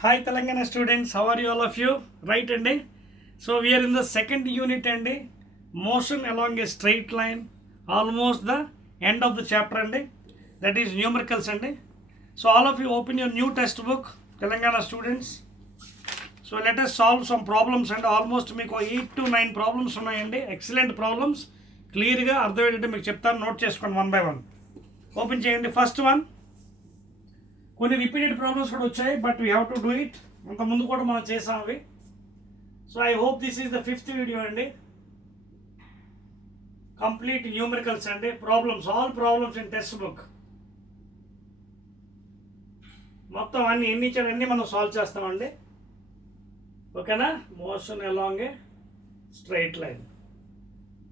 Hi Telangana students, how are you all of you? Right Andy? So we are in the second unit Andy. Motion along a straight line, almost the end of the chapter Andy. That is numericals Andy. So all of you open your new textbook, Telangana students. So let us solve some problems and almost మీకు 8 to 9 problems ఉన్నాయండి. Excellent problems. క్లియర్గా అర్థమయ్యేటట్టు మీకు చెప్తాను, నోట్ చేసుకోండి one by one. Open చేయండి. First one, కొన్ని repeated problems కూడా వచ్చాయి, but we have to do it. అంత ముందు కూడా మనం చేసాం అవి. So I hope this is the 5th video అండి. కంప్లీట్ న్యూమరికల్స్ అండి, problems, all problems in text book. మొత్తం అన్ని ఎన్ని ఇచ్చాడు అన్ని మనం సాల్వ్ చేస్తామండి. ఓకేనా? Motion along a straight line.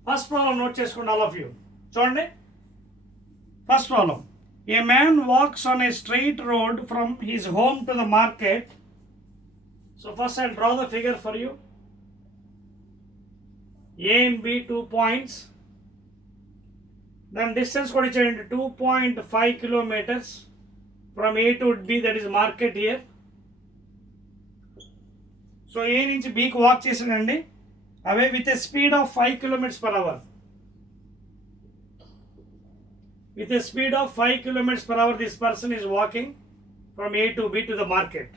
First problem note చేసుకోండి ఆల్ ఆఫ్ యూ. చూడండి first problem. A man walks on a straight road from his home to the market. So first I'll draw the figure for you. A and B 2 points. Then distance got into 2.5 kilometers from A to B, that is market here. So A నుంచి B కి walk చేసానండి away with a speed of 5 kilometers per hour. With a speed of 5 kilometers per hour, this person is walking from A to B to the market.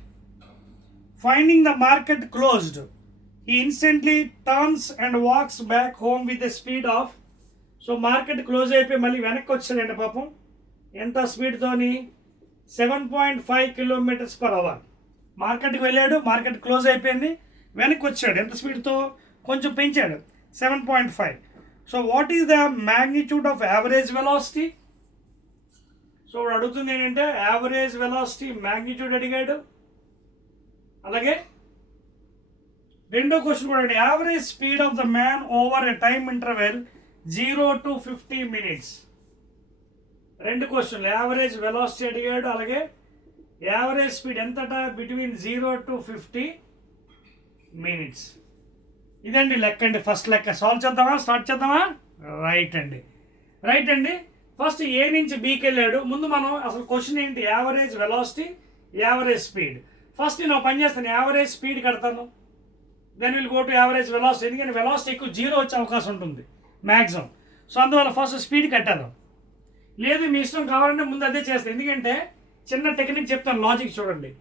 Finding the market closed, he instantly turns and walks back home with a speed of, so market close అయిపోయి మళ్ళీ వెనక్కి వచ్చాడండి పాపం. ఎంత స్పీడ్తోని? 7.5 kilometers per hour. మార్కెట్కి వెళ్ళాడు, market close అయిపోయింది, వెనక్కి వచ్చాడు. ఎంత స్పీడ్తో? కొంచెం పెంచాడు, 7.5. So what is the magnitude of average velocity? So అడుగుతుంది ఏంటంటే యావరేజ్ వెలాసిటీ మ్యాగ్నిట్యూడ్ అడిగాడు. అలాగే రెండో క్వశ్చన్ కూడా, average speed of the man over a time interval 0 to 50 minutes. రెండు క్వశ్చన్లు, యావరేజ్ వెలాసిటీ అడిగాడు, అలాగే యావరేజ్ స్పీడ్ ఎంతట? బిట్వీన్ 0 to 50 minutes. ఇదండి లెక్క అండి. ఫస్ట్ లెక్క సాల్వ్ చేద్దామా? స్టార్ట్ చేద్దామా? రైట్ అండి. ఫస్ట్ ఏ నుంచి బీకి వెళ్ళాడు. ముందు మనం అసలు క్వశ్చన్ ఏంటి? Average velocity, average speed. First నేను పని చేస్తాను, యావరేజ్ స్పీడ్ కడతాను, then will go to average velocity. ఎందుకంటే వెలాసిటీ ఎక్కువ 0 వచ్చే అవకాశం ఉంటుంది మ్యాక్సిమం. సో అందువల్ల ఫస్ట్ స్పీడ్ కట్టాను. లేదు మీ ఇష్టం కావాలంటే ముందు అదే చేస్తాను, ఎందుకంటే చిన్న టెక్నిక్ చెప్తాను, లాజిక్ చూడండి.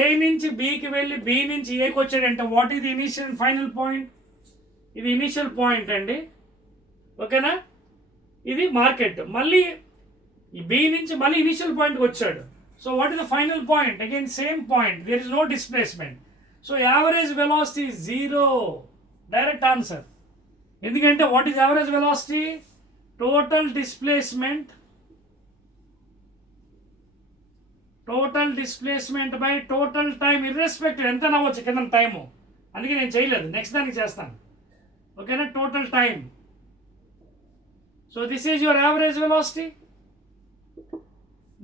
ఏ నుంచి బీకి వెళ్ళి బి నుంచి ఏకి వచ్చాడంటే what is the initial and final point? ఇది ఇనిషియల్ పాయింట్ అండి. ఓకేనా? ఇది మార్కెట్. మళ్ళీ బి నుంచి మళ్ళీ ఇనిషియల్ పాయింట్కి వచ్చాడు. So what is the final point? Again same point, there is no displacement. So average velocity 0. Direct answer. ఎందుకంటే what is average velocity? Total displacement by total time, irrespective ఎంత నవ్వచ్చు కింద టైము. అందుకే నేను చేయలేదు, నెక్స్ట్ దానికి చేస్తాను. ఓకేనా? Total time. So this is your average velocity.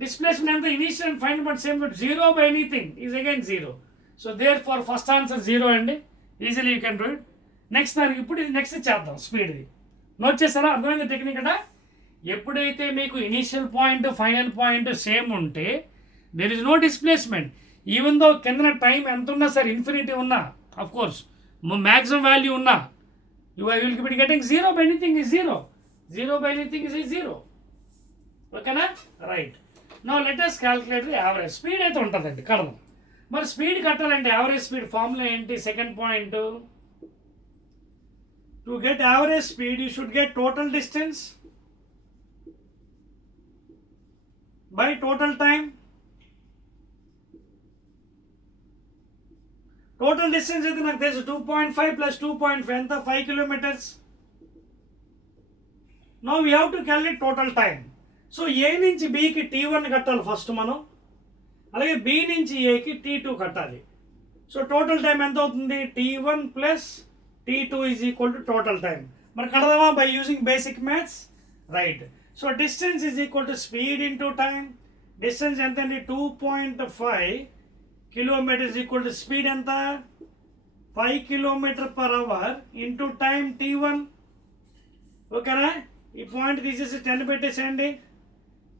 Displacement and the initial and final but same, but 0 by anything is again 0. So therefore first answer 0 and easily you can do it. Next దానికి ఇప్పుడు నెక్స్ట్ చేద్దాం స్పీడ్ది. నోట్ చేస్తారా? అర్థమైంది టెక్నిక్ అట. ఎప్పుడైతే మీకు initial point final point same ఉంటే there is no displacement. Even though కింద టైం ఎంత ఉన్నా సరే, ఇన్ఫినిటీ ఉన్నా, అఫ్ కోర్స్ మ్యాక్సిమం వాల్యూ ఉన్నా, you will be getting 0 by anything is 0. 0 by anything is 0. ఓకేనా? Right. Now let us calculate the average speed. అయితే ఉంటుందండి, కడదాం. మరి స్పీడ్ కట్టాలంటే యావరేజ్ స్పీడ్ ఫార్ములా ఏంటి? Second point, to get average speed you should get total distance by total time. Total distance అయితే నాకు తెలుసు 2.5 plus 2.5 ఎంత? 5 kilometers. Now we have to calculate total time. So A నుంచి బికి T1 కట్టాలి ఫస్ట్ మనం, అలాగే బి నుంచి ఏకి T2 కట్టాలి. సో టోటల్ టైం ఎంత అవుతుంది? T1 plus T2 is equal to total time. మరి కడదామా by using basic maths? Right. So distance is equal to speed into time. Distance ఎంత అండి? 2.5 kilometers ఈక్వల్ టు స్పీడ్ ఎంత? 5 km/h ఇంటూ టైం T1. ఓకేనా? ఈ పాయింట్ తీసేసి 10 పెట్టేసేయండి.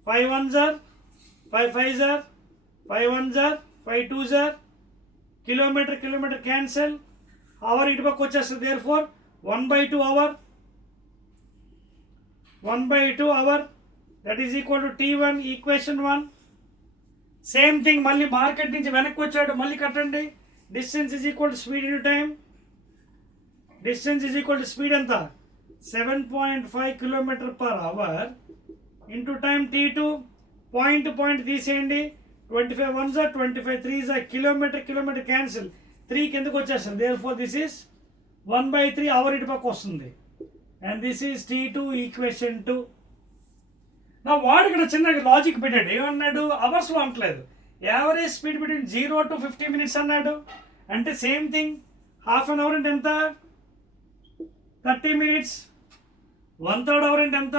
5 1s are 5 5s are 5 1s are 5 2s are kilometer cancel, hour ఇటు పక్క వచ్చేస్తుంది. Therefore 1/2 hour, 1/2 hour that is equal to T1 equation 1. Same thing మళ్ళీ market నుంచి వెనక్కి వచ్చాడు, మళ్ళీ కట్టండి. Distance is equal to speed into time. Distance is equal to speed ఎంత 7.5 km/h into time T2. Point తీసేయండి. 25 1s are 25 3s are kilometre cancel, 3 కిందకు వచ్చేస్తుంది. Therefore this is 1/3 hour ఇటు పక్క వస్తుంది. And this is T2 equation 2. నా వాడు ఇక్కడ చిన్న లాజిక్ పెట్టాడు. ఏమన్నాడు? అవర్స్లో అనట్లేదు, average speed between 0 to 50 minutes అన్నాడు. అంటే same thing, half an hour అంటే ఎంత 30 minutes, 1/3 అవర్ అంటే ఎంత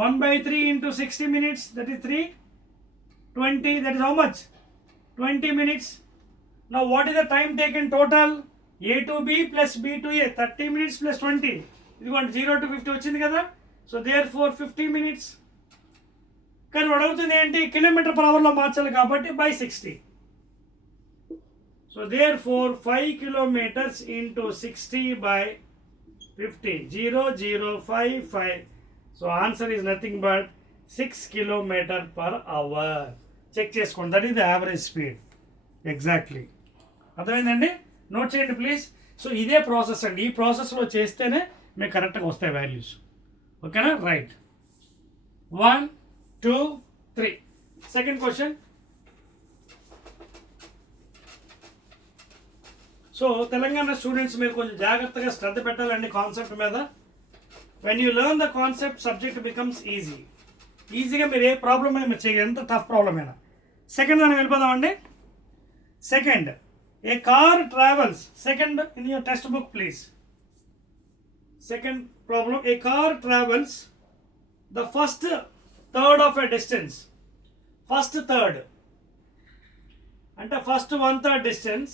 1/3 into 60 minutes, that is 320, that is how much 20 minutes. Now what is the time taken total? A to B plus B to A, 30 minutes plus 20, ఇదిగోండి 0 to 50 వచ్చింది కదా. So therefore 50 minutes. కానీ వాడు అవుతుంది ఏంటి, km/hలో మార్చాలి కాబట్టి by 60. So therefore 5 kilometers into 60 by 50, 0.055. So answer is nothing but 6 km/h. Check చేసుకోండి, that is the average speed. Exactly అర్థమైందండి. నోట్ చేయండి ప్లీజ్. సో ఇదే ప్రాసెస్ అండి, ఈ ప్రాసెస్లో చేస్తేనే మీకు కరెక్ట్గా వస్తాయి వాల్యూస్. ఓకేనా? Right. 1 2 3. Second question. So Telangana students మీరు కొంచెం జాగ్రత్తగా శ్రద్ధ పెట్టాలండి కాన్సెప్ట్ మీద. When you learn the concept, subject becomes easy. ఈజీగా మీరు ఏ ప్రాబ్లం అయినా మీరు చేయగలరు, ఎంత టఫ్ ప్రాబ్లం అయినా. సెకండ్ దానికి వెళ్ళిపోదామండి. Second, a car travels. Second in your textbook please. Second problem, a car travels the first third of a distance. First third అంటే first 1/3 distance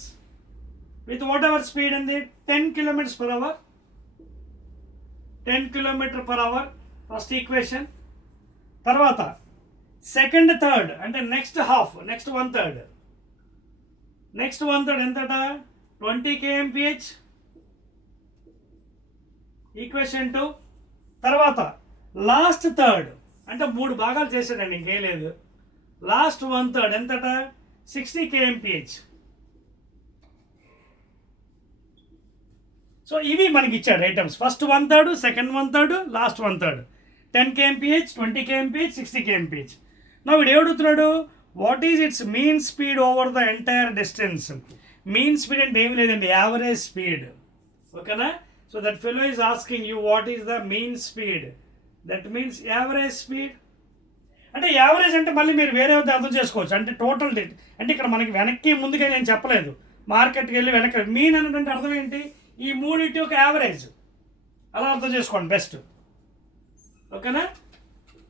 with whatever speed ఉంది 10 km/h. 10 km/h first equation. తర్వాత second third అంటే next half, next 1/3. Next 1/3 ఎంతట 20 kmph equation 2. తర్వాత last third అంటే 3 భాగాలు చేశాడండి, ఇంకేం లేదు. లాస్ట్ 1/3 ఎంతట 60 kmph. సో ఇవి మనకి ఇచ్చాడు items. First 1/3, second 1/3, last 1/3. 10 kmph, 20 kmph, 60 kmph. నా వీడు ఏడుగుతున్నాడు, what is its mean speed over the entire distance. Mean speed అంటే ఏమి లేదండి, యావరేజ్ స్పీడ్. ఓకేనా? So that fellow is asking you what is the mean speed. That means average speed. అంటే average అంటే మళ్ళీ మీరు వేరే అర్థం చేసుకోవచ్చు. అంటే టోటల్ అంటే ఇక్కడ మనకి వెనక్కి ముందుగా నేను చెప్పలేదు, మార్కెట్కి వెళ్ళి వెనక్కి. మీన్ అన్నటువంటి అర్థం ఏంటి, ఈ మూడింటి ఒక యావరేజ్. అలా అర్థం చేసుకోండి బెస్ట్. ఓకేనా?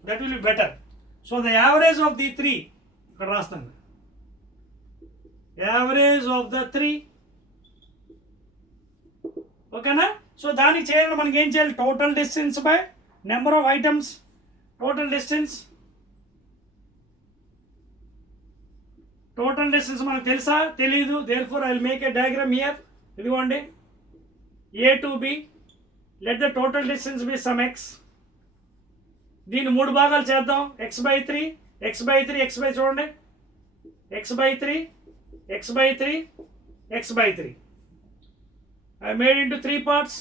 That will be better. So the average of the 3 ఇక్కడ రాస్తాను. Average of the 3. ఓకేనా? సో దానికి చేయాలి మనకి ఏం చేయాలి, total distance by number of items. Total distance మనకు తెలుసా? తెలీదు. Therefore I will make a diagram here. ఇదిగోండి, A to B, let the total distance be some x. దీన్ని 3 భాగాలు చేద్దాం. x/3, x/3, x/3 చూడండి, x/3, x/3, x/3. I made into 3 parts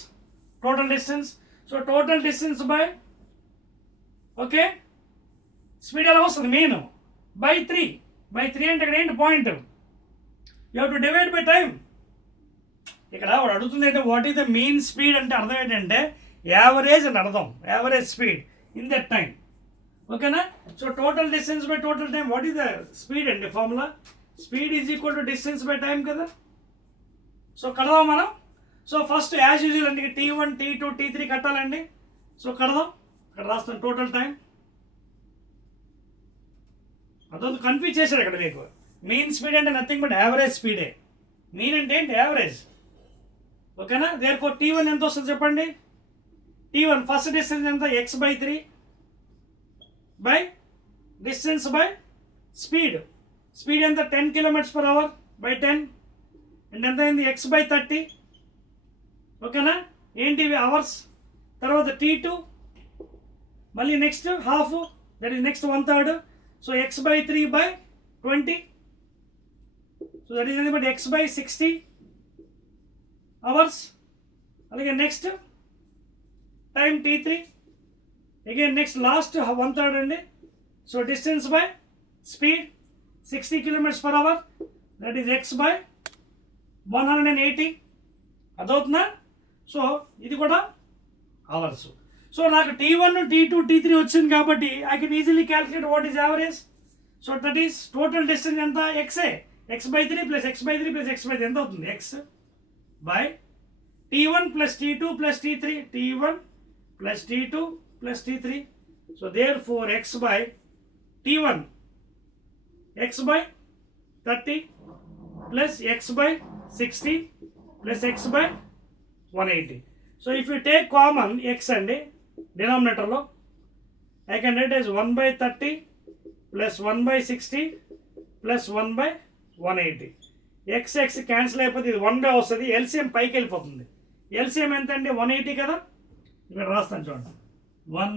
total distance. So total distance by, okay, speed ఎలా వస్తుంది, mean by 3 అంటే ఇక్కడ ఏంటి point, you have to divide by time. ఇక్కడ వాడు అడుగుతుంది అంటే what is the mean speed అంటే అర్థం ఏంటంటే యావరేజ్ అని అర్థం, average speed in that time. ఓకేనా? So total distance by total time, what is the speed అండి formula. Speed is equal to distance by time కదా. సో కడదాం మనం. సో ఫస్ట్ యాజ్ యూజువల్ అండి T1, T2, T3 కట్టాలండి. సో కడదాం, ఇక్కడ రాస్తాం టోటల్ టైం. అదొక కన్ఫ్యూజ్ చేశారు ఇక్కడ మీకు. మీన్ స్పీడ్ అంటే నథింగ్ బట్ యావరేజ్ స్పీడే. మీన్ అంటే ఏంటి, యావరేజ్. ఓకేనా? దేర్ ఫోర్ T1 ఎంత వస్తుంది చెప్పండి. T1 ఫస్ట్ డిస్టెన్స్ ఎంత, x/3 by distance by speed. Speed ఎంత 10 km/h బై 10. అండ్ ఎంత అయింది x/30. ఓకేనా, ఏంటి ఇవి అవర్స్. తర్వాత t2 మళ్ళీ next half, that is next 1/3. So x/3/20. So that is but x/60 hours. అలాగే next time t3, again next last 1/3 అండి. So distance by speed 60 km/h, that is x/180. అదవుతుందా? సో ఇది కూడా అవర్స్. సో నాకు t1, t2, t3 వచ్చింది కాబట్టి I can easily calculate what is average. So that is total distance ఎంత, x, x/3 plus x/3 plus x/3 ఎంత అవుతుంది, x by t1 plus t2 plus t3, t1 plus t2 plus t3. So there x by t1 x/30 plus x/60 plus x/180. So if you take common x అండి డినామినేటర్లో, I can write as 1/30 plus 1/60 plus 1/180. x cancel అయిపోతే ఇది 1/, వస్తుంది. ఎల్సిఎం పైకి వెళ్ళిపోతుంది. ఎల్సిఎం ఎంత అండి, 180 కదా. ఇక్కడ రాస్తాను చూడండి, 1/,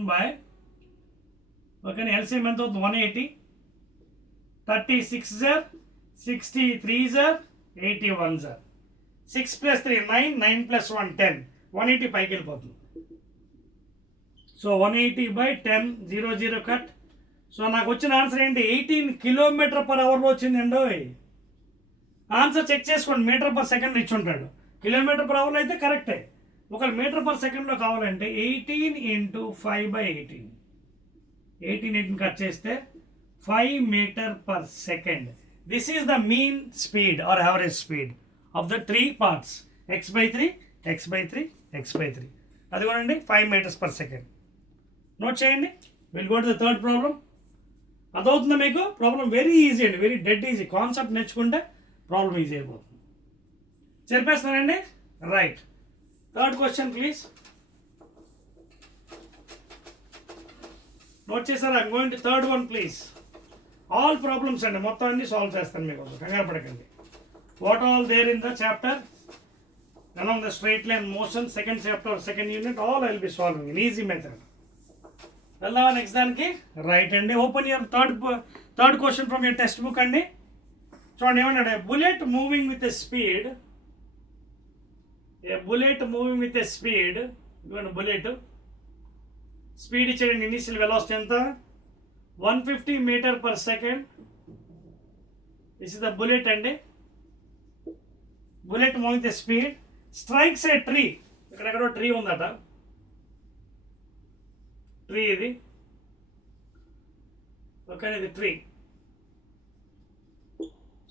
ఓకేనా. ఎల్సిఎం ఎంత అవుతుంది, 180. 36 జర్, 63 జర్, 81 జర్, 6 + 3 9, 9 + 1 10, 180 పైకి వెళ్ళిపోతుంది. సో 180/10, 0 0 కట్. సో నాకు వచ్చిన ఆన్సర్ ఏంటి, 18 km/h వచ్చిందండి. ఆన్సర్ చెక్ చేసుకోండి, మీటర్/సెకండ్ ఇచ్చి ఉంటాడు. km/h అయితే కరెక్టే. ఒకవేళ మీటర్/సెకండ్లో కావాలంటే 18 × 5/18, 18 కట్ చేస్తే 5 m/s. This is the mean speed or average speed of the 3 parts, x/3, x/3, x/3. అది కూడా అండి 5 m/s. నోట్ చేయండి. Will go to the third problem. అదవుతుందా మీకు? ప్రాబ్లం వెరీ ఈజీ అండి, వెరీ డెడ్ ఈజీ. కాన్సెప్ట్ నేర్చుకుంటే ప్రాబ్లం ఈజీ అయిపోతుంది. చెప్పేస్తానండి. Right, third question please. Note చేశారా? I'm going to third one please. All problems అండి, మొత్తం అన్ని సాల్వ్ చేస్తాను మీకు, కంగారు పడకండి. What all there in the chapter along the straight line motion, second chapter, second unit, all I will be solving in easy method. వెళ్దామా next దానికి? Right అండి, open your third question from your textbook అండి. చూడండి ఏమన్నాడు, bullet moving with a speed, bullet speed ఇచ్చాడండి. Initial velocity ఎంత, 150 m/s. This is the bullet అండి. Bullet moving the speed strikes a tree. ఇక్కడెక్కడో tree ఉందట, tree ఇది, okay, ఇది ట్రీ.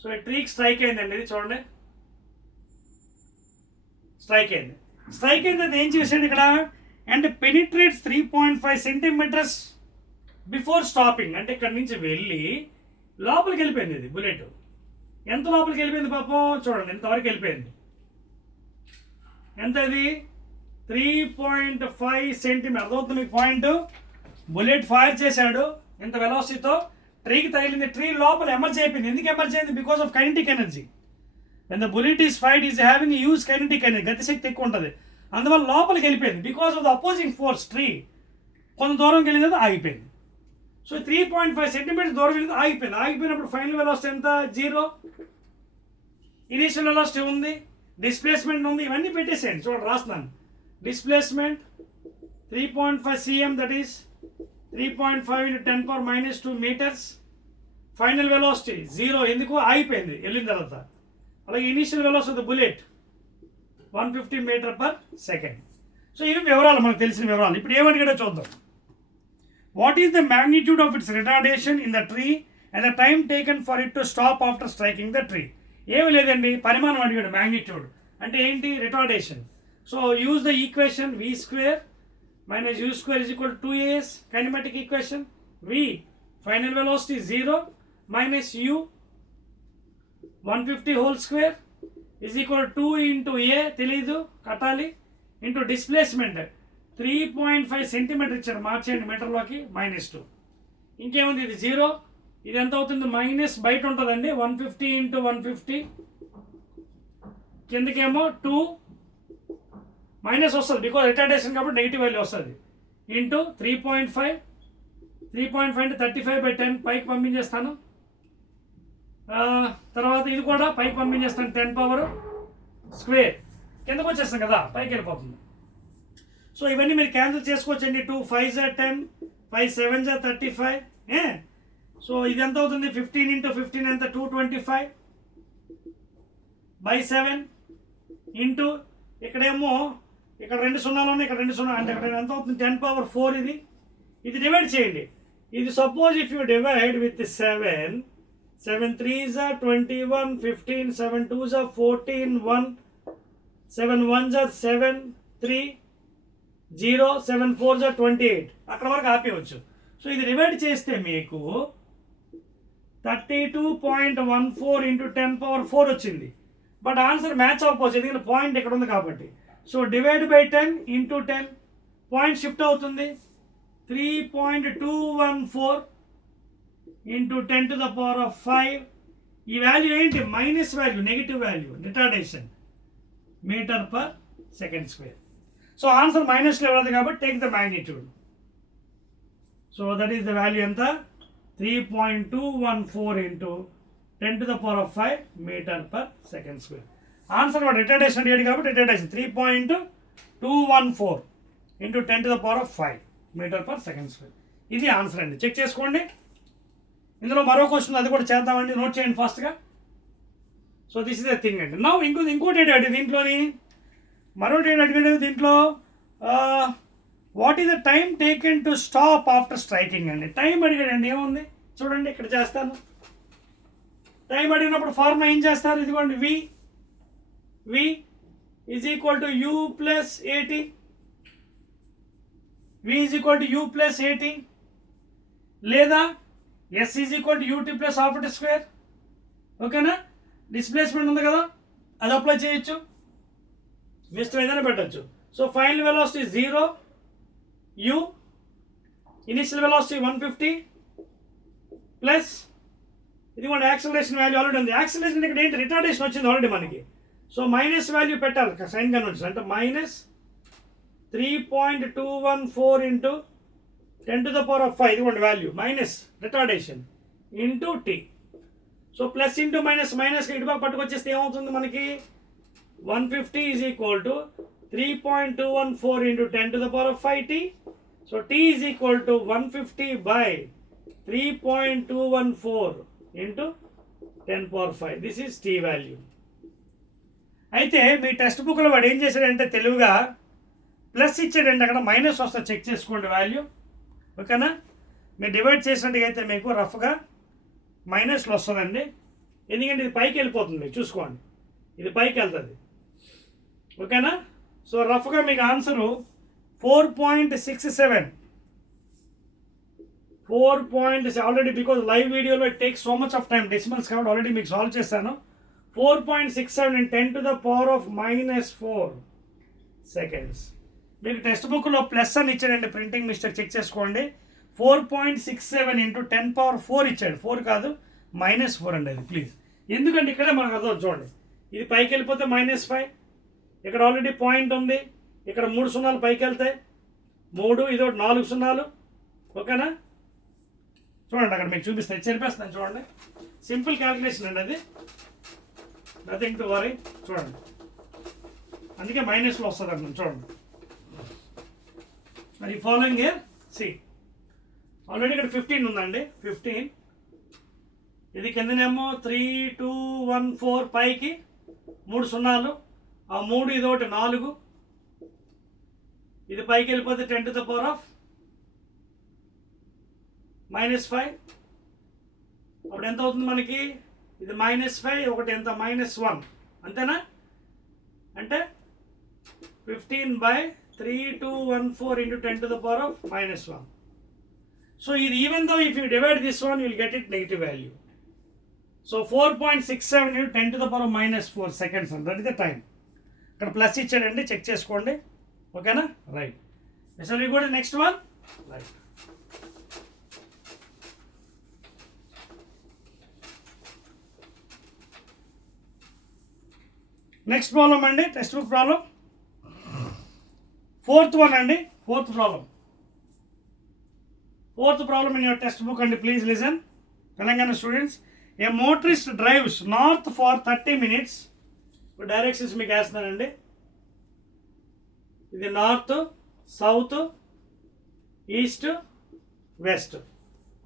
సో ఈ ట్రీకి స్ట్రైక్ అయిందండి, ఇది చూడండి, స్ట్రైక్ అయింది. స్ట్రైక్ అయింది ఏం చేశాడు ఇక్కడ, and penetrates 3.5 cm before stopping. అంటే ఇక్కడ నుంచి వెళ్ళి లోపలికి వెళ్ళిపోయింది ఇది బుల్లెట్. ఎంత లోపలికి వెళ్ళిపోయింది పాపం, చూడండి ఎంతవరకు వెళ్ళిపోయింది. ఎంత ఇది, 3.5 cm. అర్థమవుతుంది మీకు పాయింట్. బుల్లెట్ ఫైర్ చేశాడు ఇంత వెలాసిటీతో, ట్రీకి తగిలింది, ట్రీ లోపల ఎమర్జ్ అయిపోయింది. ఎందుకు ఎమర్జ్ అయింది, because of kinetic energy. When the bullet is fired is having huge kinetic energy, గతిశక్తి ఎక్కువ ఉంటుంది, అందువల్ల లోపలికి వెళ్ళిపోయింది. Because of the opposing force, tree కొంత దూరం వెళ్ళిన తర్వాత ఆగిపోయింది. సో 3.5 cm దూరం వెళ్ళింది, ఆగిపోయింది. ఆగిపోయినప్పుడు ఫైనల్ వెలాసిటీ ఎంత, 0. ఇనీషియల్ వెలాసిటీ ఉంది, డిస్ప్లేస్మెంట్ ఉంది, ఇవన్నీ పెట్టేసేయండి. చూడండి రాస్తున్నాను, డిస్ప్లేస్మెంట్ 3.5 cm, that is 3.5 × 10⁻² meters. Final velocity 0, ఎందుకు, ఆగిపోయింది వెళ్ళిన తర్వాత. అలాగే initial velocity of the bullet 150 m/s. So ఇవి వివరాలు, మనకు తెలిసిన వివరాలు. ఇప్పుడు ఏమడిగాడో చూద్దాం. What is the magnitude of it's retardation in the tree and the time taken for it to stop after striking the tree. ఏమి లేదండి, పరిమాణం అడిగాడు. మ్యాగ్నిట్యూడ్ అంటే ఏంటి, retardation. So use the equation v² - u² = 2as, kinematic equation. v final velocity 0 - u 150 whole square is equal to 2 × a, తెలీదు, కట్టాలి, into displacement 3.5 cm ఇచ్చారు, మార్చేయండి మీటర్లోకి, -2. ఇంకేముంది, ఇది 0, ఇది ఎంత అవుతుంది, మైనస్ బయట ఉంటుందండి, 150 × 150 కిందకేమో 2 మైనస్ వస్తుంది బికాజ్ రిటార్డేషన్ కాబట్టి నెగిటివ్ వాల్యూ వస్తుంది ఇంటూ 3.5 అంటే 35/10 పైకి పంపించేస్తాను. తర్వాత ఇది కూడా పైకి పంపించేస్తాను 10 పవర్ స్క్వేర్ కిందకు వచ్చేస్తాం కదా పైకి వెళ్ళిపోతుంది. సో ఇవన్నీ మీరు క్యాన్సిల్ చేసుకోవచ్చండి. 2 5 10 5 7 35. సో ఇది ఎంత అవుతుంది 15 × 15 ఎంత 225/7 ఇంటూ ఇక్కడేమో ఇక్కడ 2 సున్నాలు ఉన్నాయి ఇక్కడ 2 సున్నా అంటే ఇక్కడ ఎంత అవుతుంది 10 పవర్ 4. ఇది డివైడ్ చేయండి. ఇది suppose if you divide with 7 3s are 21 15 7 2s are 14 1 7 1s are 7 3 0 7 4s are 28 అక్కడ వరకు ఆపేయవచ్చు. సో ఇది డివైడ్ చేస్తే మీకు 32.14 × 10 పవర్ 4 వచ్చింది. బట్ ఆన్సర్ మ్యాచ్ అవ్వకపోవచ్చు ఎందుకంటే పాయింట్ ఇక్కడ ఉంది కాబట్టి. So divide by 10 × 10 point shift అవుతుంది 3.214 × 10⁵. ఈ వాల్యూ ఏంటి minus value negative value retardation m/s². So answer మైనస్లో ఇవ్వదు కాబట్టి take the magnitude. So that is the value ఎంత 3.214 × 10⁵ m/s². ఆన్సర్ వాడు రిటార్డేషన్ అడిగాడు కాబట్టి రిటార్డేషన్ 3.214 × 10⁵ m/s². ఇది ఆన్సర్ అండి. చెక్ చేసుకోండి. ఇందులో మరో క్వశ్చన్ అది కూడా చేద్దామండి. నోట్ చేయండి ఫాస్ట్గా. So this is the thing అండి. నా ఇంకోటి ఏంటంటే దీంట్లోని మరొకటి ఏంటంటే దీంట్లో what is the time taken to stop after striking అండి. టైం అడిగాడండి ఏముంది చూడండి ఇక్కడ చేస్తాను. టైం అడిగినప్పుడు ఫార్ములా ఏం చేస్తారు ఇదిగోండి v is equal to u + at. v is equal to u + at లేదా s is equal to ut + ½ ఓకేనా. డిస్ప్లేస్మెంట్ ఉంది కదా అది అప్లై చేయొచ్చు. మిస్టర్ ఏదైనా పెట్టచ్చు. So final velocity 0 u initial velocity 150 plus ఇది కూడా యాక్సిలరేషన్ వాల్యూ ఆల్రెడీ ఉంది. యాక్సిలరేషన్ ఇక్కడ ఏంటి రిటార్డేషన్ వచ్చింది ఆల్రెడీ మనకి. సో మైనస్ వాల్యూ పెట్టాలి సైన్ కన్వెన్షన్ అంటే -3.214 × 10⁵ ఇదిగోండి value minus retardation into T. So plus into minus ఇటుపక్క పట్టుకొచ్చేస్తే ఏమవుతుంది మనకి 150 is equal to 3.214 × 10⁵t. So t is equal to 150/3.214 × 10⁵. This is T value. అయితే మీ టెక్స్ట్ బుక్లో వాడు ఏం చేశాడంటే తెలివిగా ప్లస్ ఇచ్చాడండి అక్కడ మైనస్ వస్తే చెక్ చేసుకోండి వాల్యూ ఓకేనా. మీరు డివైడ్ చేసినట్టుగా అయితే మీకు రఫ్గా మైనస్లో వస్తుందండి ఎందుకంటే ఇది పైకి వెళ్ళిపోతుంది చూసుకోండి ఇది పైకి వెళ్తుంది ఓకేనా. సో రఫ్గా మీకు ఆన్సరు 4.67 ఆల్రెడీ బికాజ్ లైవ్ వీడియోలో it takes so much of time decimals కాబట్టి ఆల్రెడీ మీకు సాల్వ్ చేశాను. 4.67 × 10⁻⁴ సెకండ్స్. మీకు టెక్స్ట్ బుక్లో ప్లస్ అని ఇచ్చాడండి ప్రింటింగ్ మిస్టేక్ చెక్ చేసుకోండి. 4.67 × 10⁴ ఇచ్చాడు 4 కాదు -4 అండి అది ప్లీజ్. ఎందుకంటే ఇక్కడే మనకు అర్థం చూడండి ఇది పైకి వెళ్ళిపోతే -5 ఇక్కడ ఆల్రెడీ పాయింట్ ఉంది ఇక్కడ 3 సున్నాలు పైకి వెళ్తాయి 3 ఇదో 4 సున్నాలు ఓకేనా. చూడండి అక్కడ మీకు చూపిస్తాను చెప్పేస్తాను చూడండి సింపుల్ క్యాలిక్యులేషన్ అండి అది నథింగ్ టు వరీ. చూడండి అందుకే మైనస్లో వస్తుంది అంటున్నాను చూడండి. మరి ఫాలోయింగ్ ఇయర్ సి ఆల్రెడీ ఇక్కడ 15 ఉందండి 15 ఇది కిందనేమో 3 2 1 4 పైకి 3 సున్నాలు ఆ 3 ఇదొకటి 4 ఇది పైకి వెళ్ళిపోతే 10⁻⁻⁵ అప్పుడు ఎంత అవుతుంది మనకి ఇది -5 ఒకటి ఎంత -1 అంతేనా అంటే 15/3214 × 10⁻⁻1. So even though if you divide this one you will get it negative value. So 4.67 × 10⁻⁻4 seconds that is the time. ఇక్కడ ప్లస్ ఇచ్చాడండి చెక్ చేసుకోండి ఓకేనా right. So we go to next one right. Next problem అండి, textbook problem. Fourth one అండి, fourth problem in your textbook అండి. Please listen. Telangana students, a motorist drives north for 30 minutes. Directions మీకు వేస్తున్నానండి. ఇది north, south, east, west.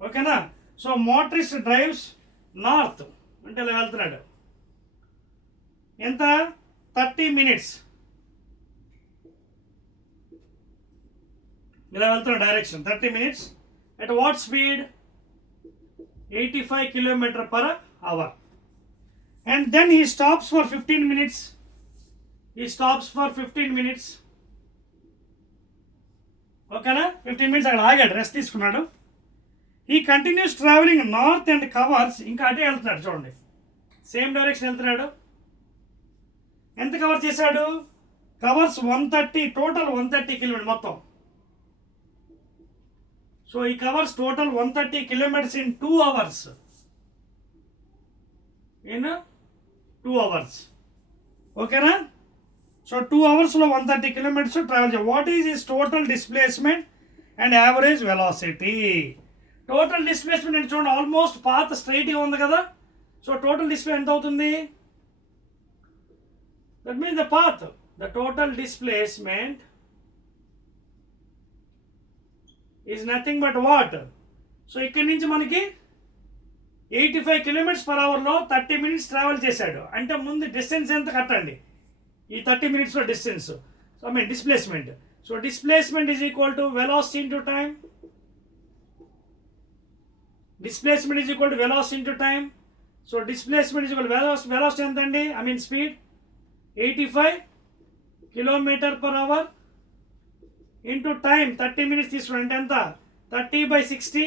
ఓకేనా? So motorist drives north అంటే ఇలా వెళ్తున్నాడు. ఎంత? 30 minutes ఇలా వెళ్తున్నాడు direction. 30 minutes at what speed? 85 km/h. And then he stops for 15 minutes. ఓకేనా? 15 minutes అక్కడ ఆగాడు, రెస్ట్ తీసుకున్నాడు. ఈ continuous travelling north and covers, ఇంకా అటే వెళ్తున్నాడు చూడండి, సేమ్ డైరెక్షన్ వెళ్తున్నాడు. ఎంత కవర్ చేశాడు? కవర్స్ 130, టోటల్ 130 km మొత్తం. సో ఈ covers total 130 km in 2 hours. In 2 hours. ఓకేనా? సో 2 hours లో 130 km ట్రావెల్ చేయాలి. What is his total displacement and average velocity? Total displacement అంటే చూడండి, ఆల్మోస్ట్ పాత్ స్ట్రైట్గా ఉంది కదా. సో టోటల్ డిస్ప్లే ఎంత అవుతుంది? That means the path, the total displacement is nothing but what? So ఇక్కడి నుంచి మనకి 85 km/h 30 minutes ట్రావెల్ చేశాడు. అంటే ముందు డిస్టెన్స్ ఎంత కట్టండి, ఈ 30 minutesలో distance. So I mean displacement. So displacement is equal to velocity into time. Displacement is equal to velocity into time. So displacement is equal velocity ఎంత అండి? I mean speed 85 km/h into time 30 minutes తీసుకోండి. అంటే ఎంత? 30/60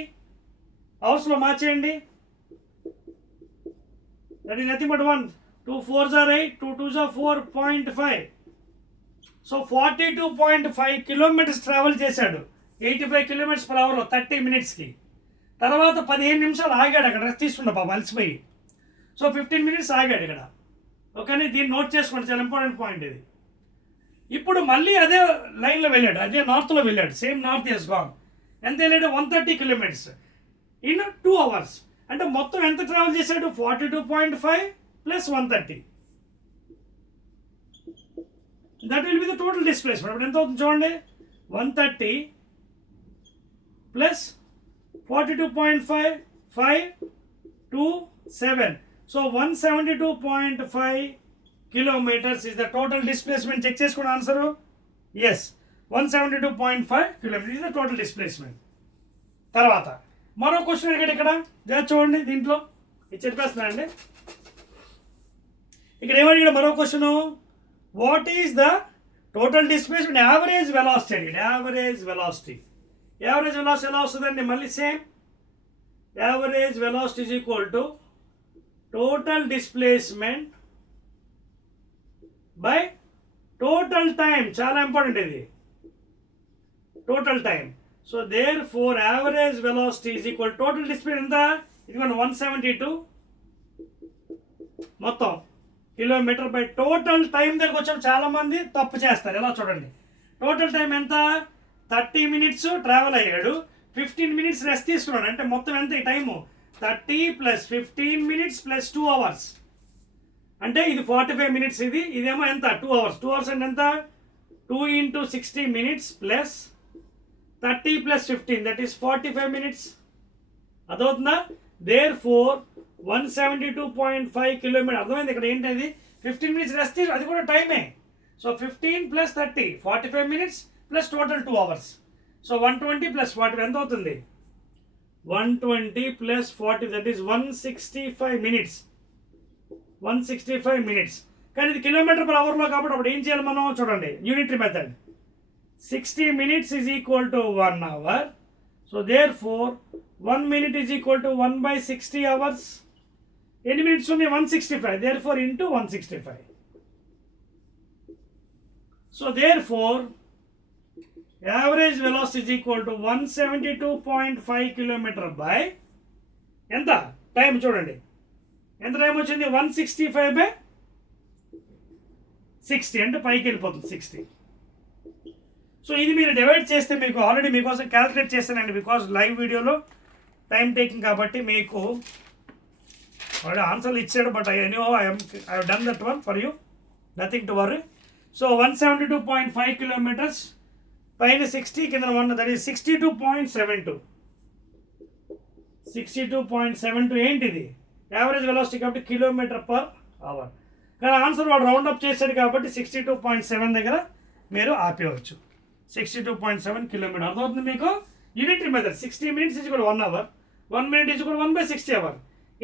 అవర్స్లో మార్చేయండి. That is nothing but 1, 2 4s are 8, 2 2s are 4.5. So 42.5 km travel చేశాడు 85 km/h 30 minutesకి. తర్వాత 15 నిమిషాలు ఆగాడు అక్కడ, రెస్ట్ తీసుకున్నా పాప అలసిపోయి. సో 15 minutes ఆగాడు ఇక్కడ. ఓకేనా? దీన్ని నోట్ చేసుకోండి, చాలా ఇంపార్టెంట్ పాయింట్ ఇది. ఇప్పుడు మళ్ళీ అదే లైన్లో వెళ్ళాడు, అదే నార్త్లో వెళ్ళాడు, సేమ్ నార్త్ ఈస్ గాన్. ఎంత వెళ్ళాడు? 130 km ఇన్ 2 hours. అంటే మొత్తం ఎంత ట్రావెల్ చేశాడు? 42.5 + 130. That will be the total displacement. ఇప్పుడు ఎంత అవుతుంది చూడండి, 130 + 42.5, 5 2 7. So 172.5 kilometers is the total displacement. Check చేసుకోండి answer. Yes, 172.5 kilometers is the total displacement. తర్వాత మరో క్వశ్చన్ అడిగాడు ఇక్కడ, చూడండి దీంట్లో ఇది చెప్పేస్తున్నానండి. ఇక్కడ ఏమడిగాడు మరో question, what is the total displacement average velocity అడిగాడు. యావరేజ్ వెలాసిటీ ఎలా వస్తుందండి? మళ్ళీ same, average velocity is equal to total displacement by total time. చాలా ఇంపార్టెంట్ ఇది, total time. So therefore average velocity is equal total displacement ఎంత? ఇది మనం 172 మొత్తం కిలోమీటర్ బై టోటల్ టైం దగ్గరకు వచ్చాం. చాలా మంది తప్పు చేస్తారు. ఎలా చూడండి, టోటల్ టైం ఎంత? 30 minutes ట్రావెల్ అయ్యాడు, 15 minutes రెస్ట్ తీసుకున్నాడు. అంటే మొత్తం ఎంత ఈ టైము? 30 + 15 minutes + 2 hours. అంటే ఇది 45 minutes, ఇదేమో ఎంత? 2 hours. 2 hours అంటే ఎంత? 2 × 60 minutes + 30 + 15, దట్ ఈస్ 45 minutes. అదవుతుందా? Therefore 172.5 km. అర్థమైంది ఇక్కడ ఏంటది? 15 minutes రెస్ట్, అది కూడా టైమే. సో 15 + 30, 45 minutes + టోటల్ 2 hours. సో 120 + 40 ఎంత అవుతుంది? 120 + 40, దట్ ఈస్ 165 minutes. 165 minutes. కానీ ఇది km/hలో కాబట్టి అప్పుడు ఏం చేయాలి మనం? చూడండి, unitary method. 60 minutes is equal to 1 hour. So therefore 1 minute is equal to 1/60 hours. ఎన్ని minutes ఉన్నాయి? 165. Therefore into 165. So therefore average velocity is equal to 172.5 km by ఎంత టైం చూడండి, ఎంత టైం వచ్చింది? 165/1 60 అంటే పైకి వెళ్ళిపోతుంది 60. సో ఇది మీరు డివైడ్ చేస్తే మీకు ఆల్రెడీ మీకోసం క్యాలిక్యులేట్ చేస్తానండి, బికాజ్ లైవ్ వీడియోలో టైం టేకింగ్ కాబట్టి మీకు ఆల్రెడీ ఆన్సర్లు ఇచ్చాడు, but I have done that one for you, nothing to worry. So 172.5 కిలోమీటర్స్ పైన 60 కింద 1, దట్ ఈస్ 62.72. 62.72 ఏంటిది యావరేజ్ వెలాసిటీ కాబట్టి కిలోమీటర్ పర్ అవర్. కానీ ఆన్సర్ వాడు రౌండ్ అప్ చేశాడు కాబట్టి 62.7 దగ్గర మీరు ఆపేయవచ్చు. 62.7 కిలోమీటర్ అర్థమవుతుంది మీకు. యూనిటరీ మెథడ్ 60 minutes ఈజ్ కూడా 1 hour, 1 minute ఈజ్ కూడా 1/60 hour.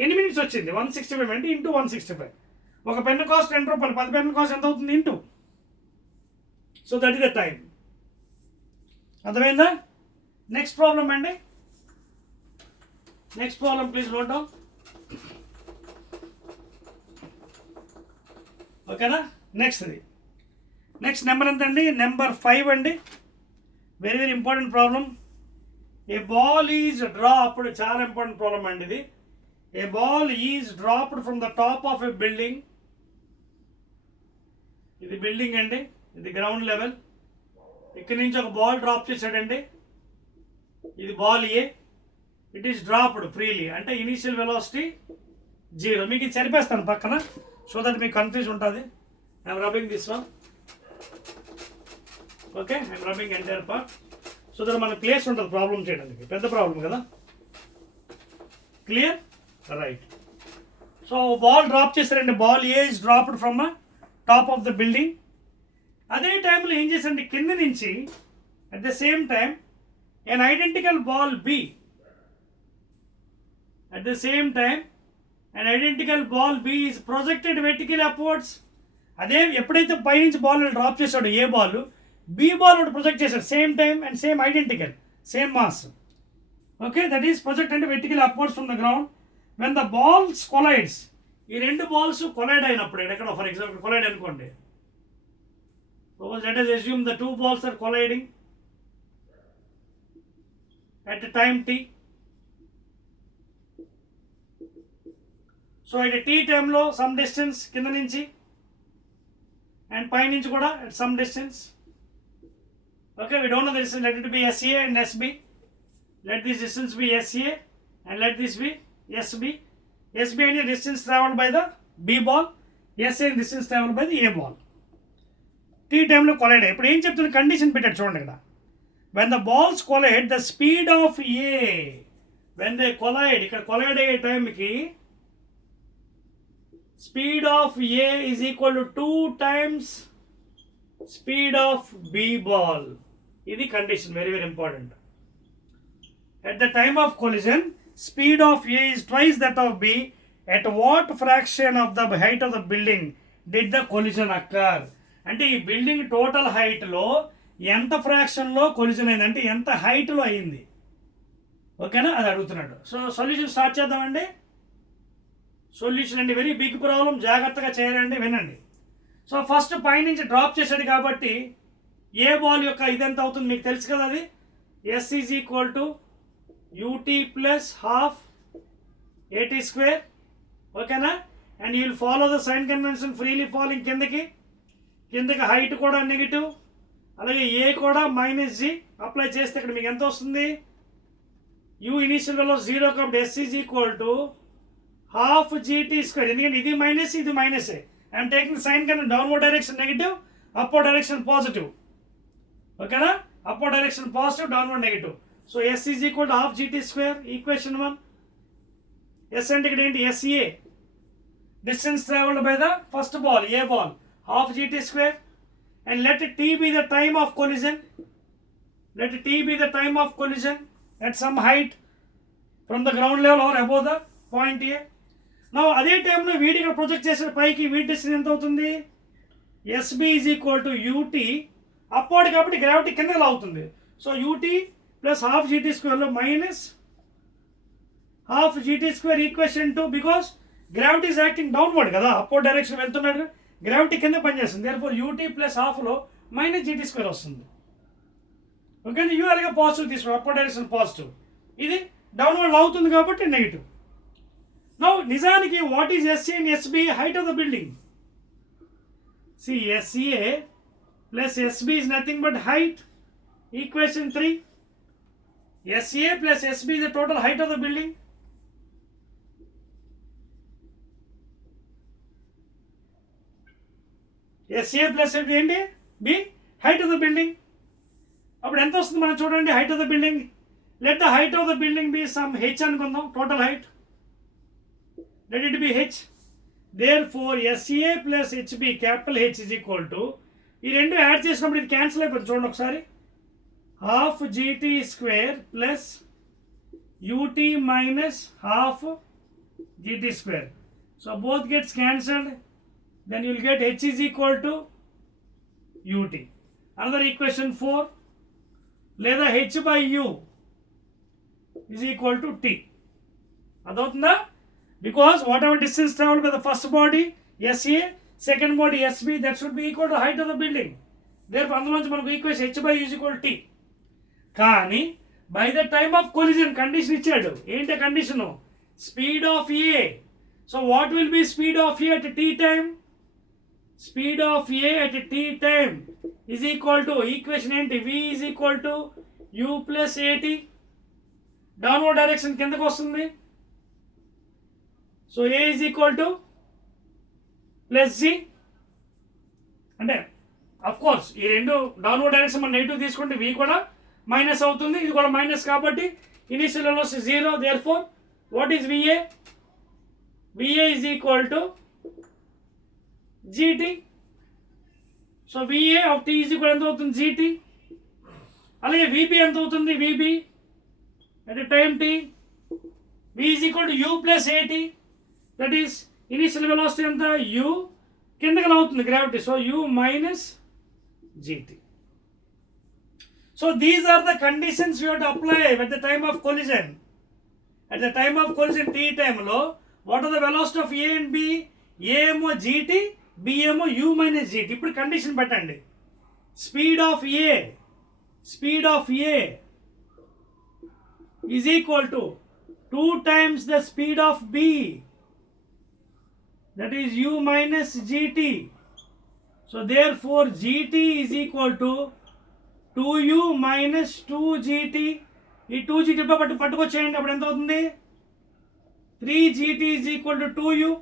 ఎన్ని మినిట్స్ వచ్చింది 165 అంటే ఇంటూ 165. ఒక పెన్ను కాస్ట్ 10 రూపాయలు, 10 పెన్ను కాస్ట్ ఎంత అవుతుంది into. So that is the time. అర్థమైందా? నెక్స్ట్ ప్రాబ్లం అండి, next problem please note down. ఓకేనా? నెక్స్ట్ నెంబర్ ఎంత అండి? నెంబర్ 5 అండి. Very very important problem. A ball is dropped, చాలా ఇంపార్టెంట్ ప్రాబ్లం అండి ఇది. A ball is dropped from the top of a building. ఇది బిల్డింగ్ అండి, ఇది గ్రౌండ్ లెవెల్. ఇక్కడి నుంచి ఒక బాల్ డ్రాప్ చేశాడండి, ఇది ball A. It is dropped freely అంటే ఇనీషియల్ వెలాసిటీ 0. మీకు ఇది సరిపేస్తాను పక్కన, సో దట్ మీకు కన్ఫ్యూజ్ ఉంటుంది. I'm rubbing this one. Okay, I'm rubbing entire part so that మనకు ప్లేస్ ఉంటుంది ప్రాబ్లం చేయడానికి. పెద్ద ప్రాబ్లం కదా, clear? Right. So ball drop చేశారండి, ball A is dropped from top of the building. అదే టైంలో ఏం చేశారండి, కింద నుంచి at the same time an identical ball B, at the same time an identical ball B is projected vertically upwards. అదే ఎప్పుడైతే పైనుంచి బాల్ డ్రాప్ చేశాడో A ball, B ball project చేశాడు same time and same identical, same mass. Okay, that is project అంటే vertical upwards from the ground. When the balls collides, ఈ రెండు balls collide అయినప్పుడు ఎక్కడ ఫర్ ఎగ్జాంపుల్ కొలైడ్ అనుకోండి, let us assume the two balls are colliding at a time t. So at t టైంలో some distance కింద నుంచి అండ్ పై నుంచి కూడా at some distance. Okay, we don't know the distance, let it be SA and SB. Let this distance be SA and let this be SB. SB any distance traveled by the B ball, SA distance traveled by the A ball. T టైంలో కొలైడ్. ఇప్పుడు ఏం చెప్తున్న కండిషన్ పెట్టాడు చూడండి ఇక్కడ. When the balls collide, the speed of A, when they collide, ఇక్కడ కొలైడ్ అయ్యే టైంకి speed of A is equal to 2 times speed of B ball. ఇది condition, very very important. At the time of collision, speed of A is twice that of B. At what fraction of the height of the building did the collision occur? అంటే ఈ building total హైట్లో ఎంత ఫ్రాక్షన్లో కొలిజన్ అయింది, అంటే ఎంత హైట్లో అయింది. ఓకేనా, అది అడుగుతున్నాడు. సో సొల్యూషన్ స్టార్ట్ చేద్దామండి. సొల్యూషన్ అండి, వెరీ బిగ్ ప్రాబ్లం, జాగ్రత్తగా చేయాలండి, వినండి. సో ఫస్ట్ పైనుంచి డ్రాప్ చేశాడు కాబట్టి ఏ బాల్ యొక్క ఇది ఎంత అవుతుంది మీకు తెలుసు కదా, అది S is equal to U T plus half A T square. ఓకేనా, and you will follow the sign convention, freely falling కిందకి హైట్ కూడా నెగిటివ్, అలాగే ఏ కూడా -g అప్లై చేస్తే ఇక్కడ మీకు ఎంత వస్తుంది, యూ ఇనీషియల్లో 0 కాబట్టి s is equal to half g t square. ఎందుకంటే ఇది మైనస్ ఇది మైనసే. ఐఎమ్ టేకింగ్ సైన్ కన్నా downward direction negative, upward direction positive. ఓకేనా, upward direction positive, downward negative. So s is equal to half g t square, equation 1. S అంటే ఇక్కడ ఏంటి, s a distance travelled by the first ball, A ball, half gt square, and let t be the time of collision. Let t be the time of collision at some height from the ground level or above the point A. Now అదే టైంలో వీడి ఇక్కడ ప్రొజెక్ట్ చేసిన పైకి వీడి డిస్టెన్స్ ఎంత అవుతుంది, SB is equal to UT. Upward కాబట్టి గ్రావిటీ కింద ఎలా అవుతుంది, సో UT ప్లస్ హాఫ్ GT స్క్వేర్లో minus half GT square equation 2, because gravity is acting downward కదా, అప్వర్డ్ డైరెక్షన్ వెళ్తున్నాడు, గ్రావిటీ కింద పనిచేస్తుంది. దేర్ఫోర్ యూటీ ప్లస్ హాఫ్లో మైనస్ జీటీ స్క్వేర్ వస్తుంది. ఓకే, యూఆర్గా పాజిటివ్ తీసుకోండి, అప్వర్డ్ డైరెక్షన్ పాజిటివ్, ఇది డౌన్వర్డ్ అవుతుంది కాబట్టి నెగిటివ్. నౌ నిజానికి what is s c and s b, height of the building. See, SA plus SB is nothing but height. Equation 3. SA plus SB is the total height of the building. SA plus SB ఏంటి? B, height of the building. అప్పుడు ఎంత వస్తుంది మనం చూడండి height of the building. Let the height of the building be some h అనుకుందాం, total height. Let it be h. Therefore, SA plus HB, capital H is equal to, ఈ రెండు యాడ్ చేసినప్పుడు ఇది క్యాన్సిల్ అయిపోతుంది. చూడండి ఒకసారి, half GT square plus UT minus half GT square. So both gets cancelled. Then you will get H is equal to UT. Another equation 4. లేదా H by U is equal to T. అదవుతుందా? Because whatever distance traveled by the first body SA, second body SB, that should be equal to the height of the building. Therefore, అందులోంచి మనకు equation H by U is equal to T. కానీ by the time of collision condition ఇచ్చాడు. ఏంటి condition? Speed of A. So what will be speed of A at T time? Speed of A at T time is equal to, equation ఏంటి? V is equal to U plus AT. Downward direction కిందకు వస్తుంది. So A is equal to plus G. అంటే of course ఈ రెండు downward direction మనం negative తీసుకుంటే V కూడా minus అవుతుంది, ఇది కూడా మైనస్, కాబట్టి initial velocity 0. Therefore what is VA? VA is equal to GT. So VA of T is equal ఎంత అవుతుంది? GT. అలాగే VB ఎంత అవుతుంది? VB at time T, V is equal to U plus AT. That is initial velocity ఎంత? U, కిందకి అవుతుంది gravity, so U minus GT. So these are the conditions we have to apply at the time of collision. At the time of collision T time lo, what are the velocity of A and B? A ఏమో GT, B ఏమో U minus GT. ఇప్పుడు కండిషన్ పెట్టండి. Speed of A is equal to 2 times the speed of B, that is U minus GT. So therefore GT is equal to 2U minus 2GT. ఈ 2GT పట్టుకొచ్చేయండి, అప్పుడు ఎంత అవుతుంది? 3GT is equal to 2U.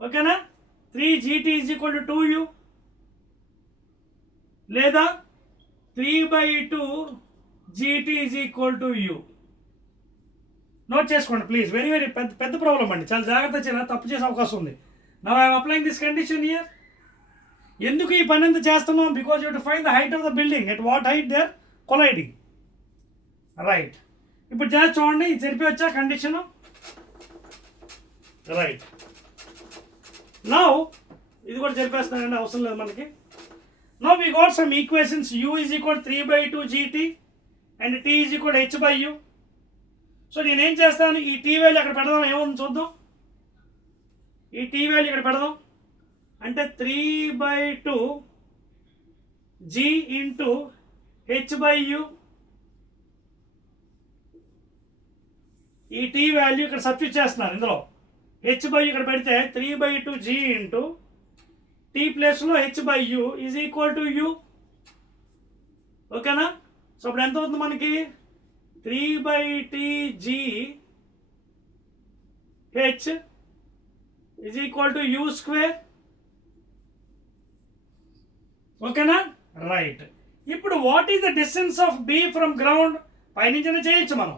ఓకేనా? 3GT is equal to 2U, లేదా 3/2 GT is equal to U. Note చేసుకోండి please, very very పెద్ద problem అండి, చాలా జాగ్రత్త చేయాలి, తప్పు చేసే అవకాశం ఉంది. Now I'm applying this condition here. ఎందుకు ఈ పని ఎంత చేస్తున్నాం? Because you to find the height of the building, at what height they are colliding. Right, ఇప్పుడు చేసి చూడండి, సరిపోవచ్చా కండిషను? రైట్, నౌ ఇది కూడా జరిపేస్తానండి, అవసరం లేదు మనకి. Now we got some equations. U is equal to 3/2 GT and T is equal to H by U. So నేనేం చేస్తాను, ఈ T వాల్యూ అక్కడ పెడదాం, ఏముంది చూద్దాం. ఈ T వాల్యూ ఇక్కడ పెడదాం, అంటే 3/2 G into H by U. ఈ T వాల్యూ ఇక్కడ సబ్స్టిట్యూట్ చేస్తున్నారు ఇందులో. H by U ఇక్కడ పెడితే 3/2 G ఇంటూ T ప్లస్లో H by U is equal to U. ఓకేనా? సో ఇప్పుడు ఎంత అవుతుంది మనకి? 3/T G H is equal to U square. ఓకేనా? రైట్, ఇప్పుడు what is the distance of B from ground? పైనుంచైనా చేయొచ్చు, మనం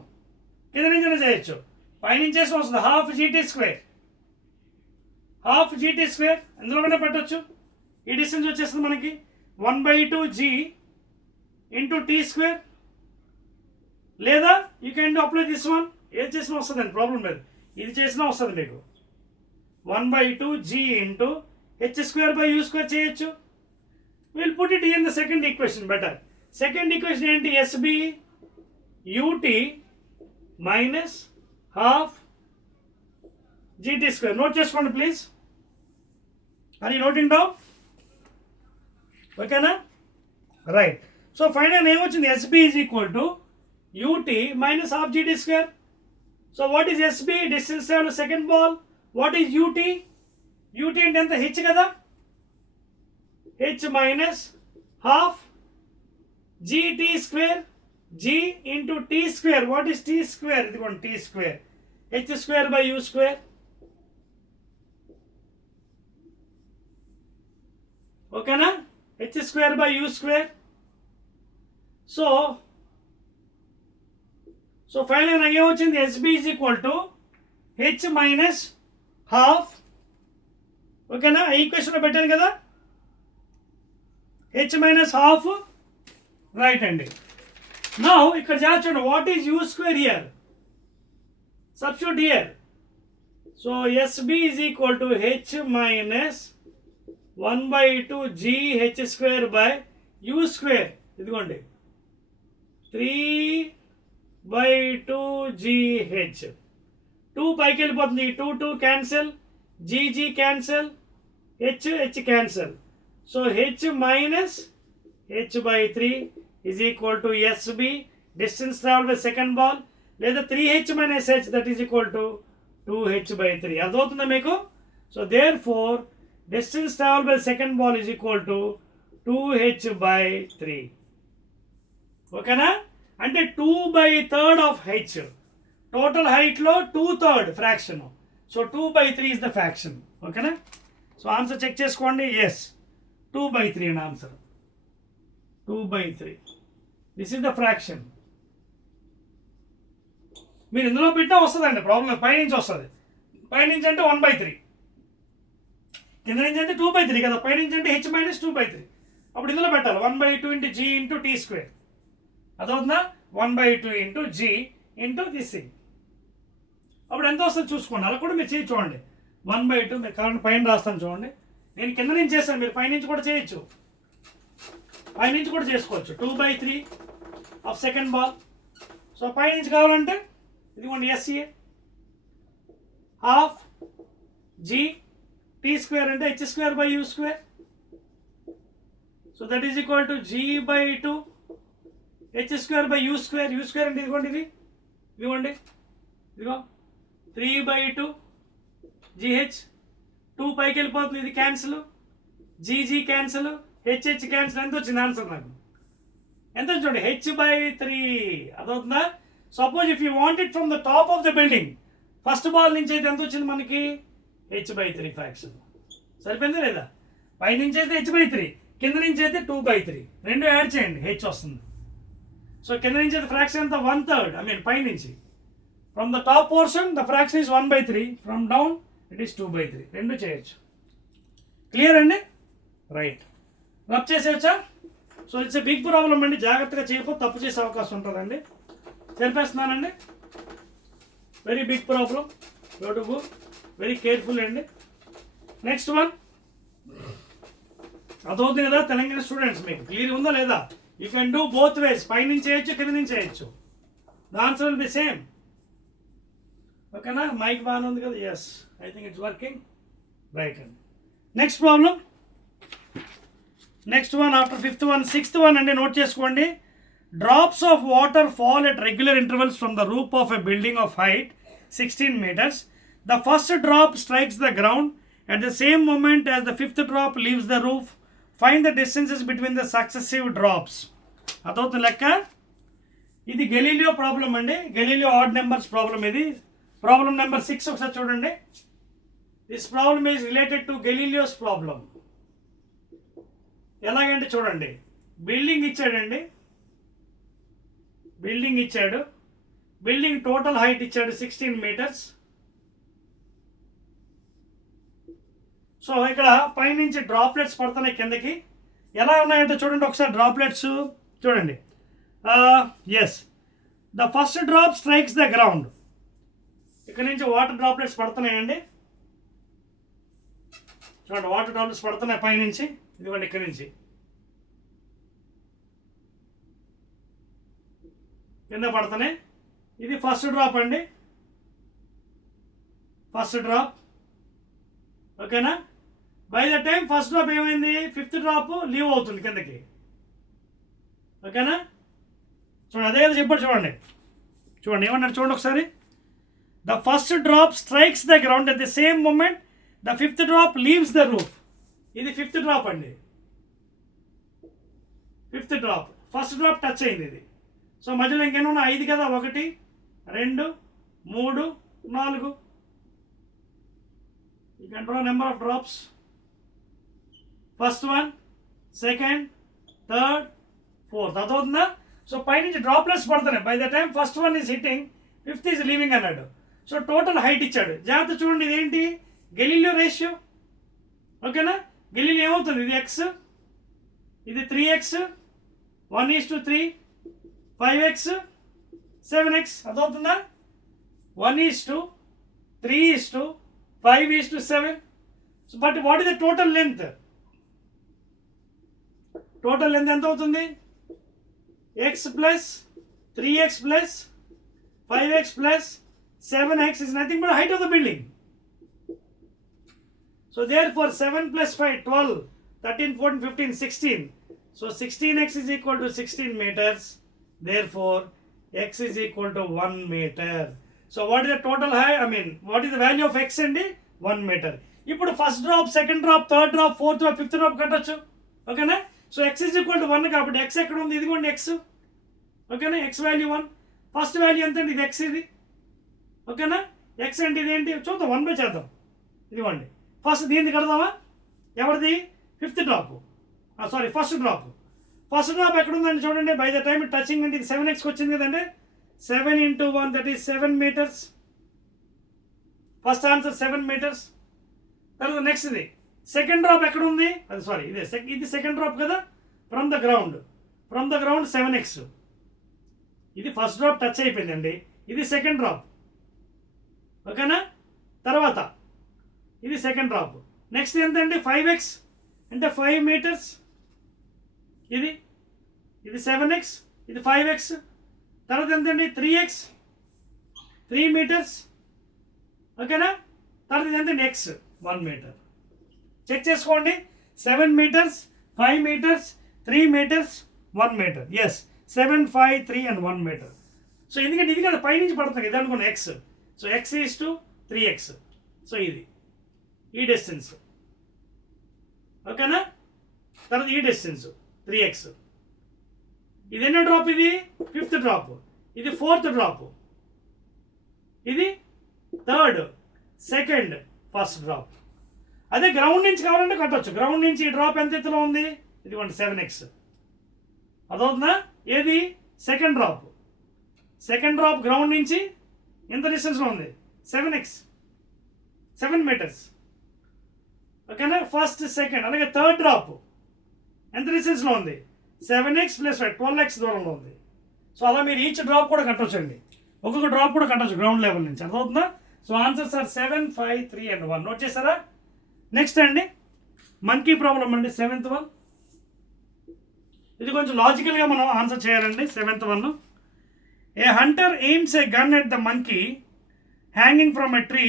కింద నుంచైనా చేయొచ్చు. పైనుంచి చేసి వస్తుంది half GT square. Half GT square ఎందులోనే పెట్టచ్చు. ఈ డిస్టెన్స్ వచ్చేస్తుంది మనకి 1/2 G ఇంటూ T స్క్వేర్. లేదా you can do apply this one, ఏది చేసినా వస్తుందండి, ప్రాబ్లం లేదు, ఇది చేసినా వస్తుంది మీకు. 1/2 G into H square by U square చేయొచ్చు. Will put it in the second equation better. Second equation ఏంటి? SB UT minus half GT square. Note చేసుకోండి please. Are you noting down? ఓకేనా? రైట్, సో ఫైనల్ ఏమొచ్చింది? SB is equal to UT minus half GT square. So what is SB? Distance travel second ball. What is UT? UT అంటే ఎంత? H కదా. h minus half gt square, g into t square. What is t square? ఇదిగోండి t square, h square by u square. ఓకేనా, h square by u square. So final నాకు ఏమొచ్చింది, SB is equal to h minus half. ఓకేనా, ఈ ఈక్వేషన్లో పెట్టాను కదా, h minus half, right అండి. నౌ ఇక్కడ చూడండి, what is u square here, substitute here. So SB is equal to h minus 1/2 gh square by u square. ఇదిగోండి 3/2 gh. 2 పైకి వెళ్ళిపోతుంది, 2 cancel, g cancel, h cancel. So h minus h by 3 is equal to SB, distance traveled by second ball, లేదా 3h minus h, that is equal to 2h by 3. అర్థమవుతుందా మీకు? So therefore distance traveled by second ball is equal to 2h by 3. ఓకేనా, అంటే 2/3 of h, total హైట్లో 2/3 fraction. So 2/3 is the fraction. ఓకేనా, so answer check చేసుకోండి. ఎస్, 2/3 అని ఆన్సర్, 2/3. This is the fraction. మీరు ఇందులో పెట్టినా వస్తుందండి, ప్రాబ్లం పైనుంచి వస్తుంది. పైనుంచి అంటే 1/3, కింద నుంచి అంటే 2/3 కదా, పైనుంచి అంటే h minus 2/3. అప్పుడు ఇందులో పెట్టాలి 1/2 into g into t square. అదవుతుందా, 1/2 into g into this thing. అప్పుడు ఎంత వస్తుంది చూసుకోండి, అలా కూడా మీరు చేసి చూడండి. 1/2 మీరు కావాలంటే పైన రాస్తాను చూడండి, నేను కింద నుంచి చేస్తాను, మీరు పైనుంచి కూడా చేయొచ్చు, పైనుంచి కూడా చేసుకోవచ్చు. 2/3 ఆఫ్ సెకండ్ బాల్. సో పైనుంచి కావాలంటే ఇదిగోండి SCA half g t square అంటే h square by u square. So that is equal to g/2 h square by u square. u square అంటే ఇదిగోండి, ఇదిగోండి, ఇదిగో 3/2 gh. 2 పైకి వెళ్ళిపోతుంది, ఇది cancel, g cancel, h cancel. ఎంత వచ్చింది ఆన్సర్ నాకు? ఎంత చూడండి, h/3. అదవుతుందా? Suppose if you want it from the top of the building, first ball నుంచి అయితే ఎంత వచ్చింది మనకి, h/3 ఫ్రాక్షన్. సరిపోయిందా లేదా? పైనుంచి అయితే h/3, కింద నుంచి అయితే 2/3, రెండు యాడ్ చేయండి, h వస్తుంది. సో కింద నుంచి అయితే ఫ్రాక్షన్ ఎంత, 1/3. ఐ మీన్ పైనుంచి, from the top portion the fraction is 1/3, from down it is 2/3. రెండు చేయొచ్చు. క్లియర్ అండి? రైట్, రబ్ చేసేయచ్చా? So it's a big problem అండి, జాగ్రత్తగా చేయకపోతే తప్పు చేసే అవకాశం ఉంటుందండి. చెప్పేస్తున్నానండి, very big problem, you to go very careful అండి. నెక్స్ట్ వన్, అదవుతుంది కదా తెలంగాణ స్టూడెంట్స్, మీకు క్లియర్ ఉందా లేదా? You can do both ways, పైనుంచి చేయొచ్చు, కింద నుంచి చేయొచ్చు. The answer will be same. ఓకేనా, మైక్ బాగానే ఉంది కదా? Yes, I think it's working. Right అండి. Next problem, next one after fifth one. Sixth one అండి, నోట్ చేసుకోండి. Drops of water fall at regular intervals from the roof of a building of height 16 meters. The first drop strikes the ground at the same moment as the fifth drop leaves the roof. Find the distances between the successive drops. అదవుతుంది లెక్క. ఇది Galileo problem అండి, Galileo odd numbers problem. ఇది problem number 6 ఒకసారి చూడండి. This problem is related to Galileo's problem. ఎలాగంటే చూడండి, బిల్డింగ్ ఇచ్చాడండి, బిల్డింగ్ ఇచ్చాడు, బిల్డింగ్ టోటల్ హైట్ ఇచ్చాడు 16 meters. సో ఇక్కడ పైనుంచి డ్రాప్లెట్స్ పడుతున్నాయి కిందకి. ఎలా ఉన్నాయంటే చూడండి ఒకసారి, డ్రాప్లెట్స్ చూడండి. Yes, the first drop strikes the ground. ఇక్కడ నుంచి వాటర్ డ్రాప్లెట్స్ పడుతున్నాయండి, చూడండి వాటర్ డ్రాప్లెట్స్ పడుతున్నాయి పైనుంచి. ఇదిగోండి ఇక్కడ నుంచి కింద పడుతున్నాయి. ఇది ఫస్ట్ డ్రాప్ అండి, ఫస్ట్ డ్రాప్. ఓకేనా, by the time first drop ఏమైంది, ఫిఫ్త్ డ్రాప్ లీవ్ అవుతుంది కిందకి. ఓకేనా, చూడండి అదే చెప్పాడు చూడండి, చూడండి ఏమన్నాడు చూడండి ఒకసారి. The first drop strikes the ground at the same moment the fifth drop leaves the roof. ఇది ఫిఫ్త్ డ్రాప్ అండి. Fifth drop, first drop touch అయింది ఇది. సో మధ్యలో ఇంకేమైనా ఉన్నాయి, 5 కదా, 1 2 3 4. You can draw number of drops. First one, second, third, fourth. అదవుతుందా? So పైనుంచి డ్రాప్లెట్స్ పడుతున్నాయి. By the time first one is hitting, fifth is leaving అన్నాడు. సో టోటల్ హైట్ ఇచ్చాడు. జాగ్రత్త చూడండి, ఇదేంటి గెలీలియో రేషియో. ఓకేనా? గెలీలియో ఏమవుతుంది? ఇది x, ఇది 3x, 1:3, 5x, 7x. అదవుతుందా? 1:3, 5:7. So, but what is the total length? Total length ఎంత అవుతుంది? x plus 3x plus 5x plus 7x is nothing but the height of the building. So therefore 7 plus 5, 12, 13, 14, 15, 16. So 16x is equal to 16 meters. Therefore x is equal to 1 meter. So what is the total height? I mean, what is the value of x అండి? 1 meter. ఇప్పుడు first drop, second drop, third drop, fourth drop, fifth drop కట్టచ్చు. ఓకేనా? So x is equal to 1 కాబట్టి x ఎక్కడ ఉంది? ఇదిగోండి x. ఓకేనా? x value 1. First value ఎంత అండి? ఇది x. ఇది ఓకేనా? x అంటే ఇదేంటి చూద్దాం, 1 బై చేద్దాం. ఇదిగోండి ఫస్ట్ దీన్ని కడదామా? ఎవరిది? Fifth drop, sorry first drop. First drop ఎక్కడ ఉందండి చూడండి. బై ద టైమ్ టచింగ్ అంటే ఇది 7xకి వచ్చింది కదండి. 7 into 1, that is 7 meters. First answer 7 meters. తర్వాత నెక్స్ట్ ఇది సెకండ్ డ్రాప్ ఎక్కడ ఉంది? అది సారీ ఇది సెకండ్ డ్రాప్ కదా. From the ground 7x. ఇది ఫస్ట్ డ్రాప్ టచ్ అయిపోయిందండి. ఇది సెకండ్ డ్రాప్. ఓకేనా? తర్వాత ఇది సెకండ్ డ్రాప్. నెక్స్ట్ ఎంతండి? 5x అంటే 5 meters. ఇది 7x, ఇది 5x. తర్వాత ఎంతండి? 3x, 3 meters. ఓకేనా? తర్వాత ఇది ఎంతండి? x, 1 meter. చెక్ చేసుకోండి. 7 meters, 5 meters, 3 meters, 1 meter. Yes, 7, 5, 3 and 1 meter. So ఎందుకంటే ఇది కదా పైనుంచి పడుతుంది ఇది అనుకున్న x. So x is to 3x. So ఇది ఈ డిస్టెన్స్. ఓకేనా? తర్వాత ఈ డిస్టెన్స్ 3x. ఇది ఎన్నో డ్రాప్? ఇది ఫిఫ్త్ డ్రాప్. ఇది ఫోర్త్ డ్రాప్. ఇది థర్డ్, సెకండ్, ఫస్ట్ డ్రాప్. అదే గ్రౌండ్ నుంచి కావాలంటే కట్టవచ్చు. గ్రౌండ్ నుంచి ఈ డ్రాప్ ఎంత ఎత్తులో ఉంది? ఇదిగోండి 7x. అదవుతుందా? ఏది? Second drop. Second drop ground నుంచి ఎంత డిస్టెన్స్లో ఉంది? 7x, 7 meters. ఓకేనా? ఫస్ట్, సెకండ్, అలాగే థర్డ్ డ్రాప్ ఎంత డిస్టెన్స్లో ఉంది? 7x ప్లస్ 12x దూరంలో ఉంది. సో అలా మీరు ఈచ్ డ్రాప్ కూడా కట్టవచ్చు అండి. ఒక్కొక్క డ్రాప్ కూడా కట్టవచ్చు గ్రౌండ్ లెవెల్ నుంచి. అర్థమవుతుందా? So answers are 7, 5, 3 and 1. Note చేస్తారా? నెక్స్ట్ అండి మంకీ ప్రాబ్లం అండి, 7th one. ఇది కొంచెం లాజికల్గా మనం ఆన్సర్ చేయాలండి. 7th one. A Hunter aims a gun at the monkey hanging from a tree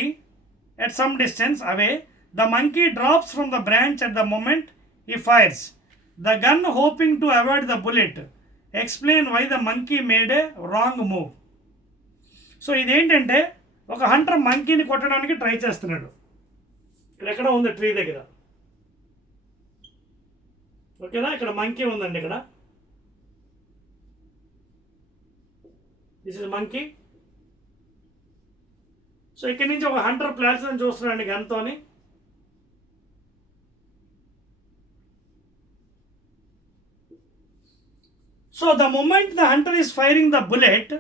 at some distance away. The monkey drops from the branch at the moment he fires the gun hoping to avoid the bullet. Explain why the monkey made a wrong move. So ఇదేంటంటే ఒక హంటర్ మంకీని కొట్టడానికి ట్రై చేస్తున్నాడు. ఇక్కడ ఎక్కడ ఉంది? ట్రీ దగ్గర. ఓకేనా? ఇక్కడ మంకీ ఉందండి. ఇక్కడ దిస్ ఇస్ మంకీ. సో ఇక్కడి నుంచి ఒక హంటర్ ప్లాట్స్ అని చూస్తున్నాడు గన్తోని. So the moment the hunter is firing the bullet,